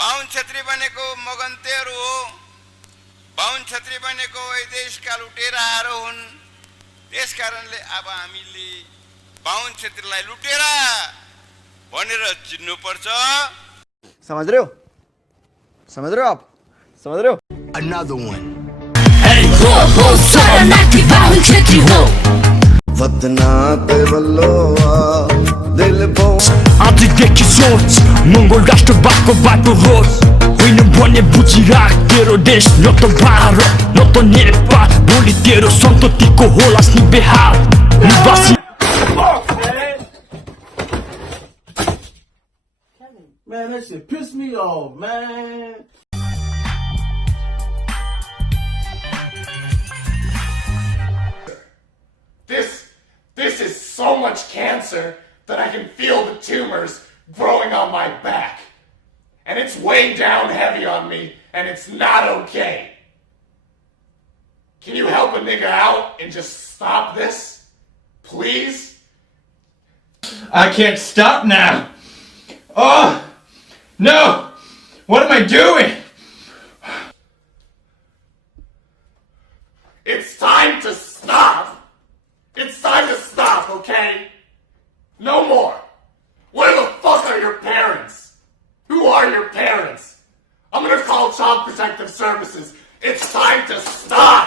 बाहुन छेत्री बनेको मगन्तेहरू हो, बाहुन छेत्री बनेको यी देशका लुटेराहरू हुन्। त्यसकारणले अब हामीले बाहुन छेत्रीलाई लुटेरा भनेर चिन्नुपर्छ। समझ रहे हो? समझ रहे हो आप? समझ रहे हो? Another one. Hey ho ho शरणार्थी बाहुन छेत्री हो। वतना ते बल्लोआ दिल बो आजदेखि सोच मंगोल राष्ट्रवादको बाटो रोज होइन भने बुझिराख तेरो देश न त भारत न त नेपाल भोलि तेरो सन्ततिको होला नि बेहाल निवासी। Man, that shit pissed me off, man. This is so much cancer that I can feel the tumors growing on my back. And it's weighing down heavy on me, and it's not okay. Can you help a nigga out and just stop this? Please? I can't stop now. Oh, no. What am I doing? It's time to stop. It's time to stop, okay? No more. Where the fuck are your parents? Who are your parents? I'm gonna call Child Protective Services. It's time to stop.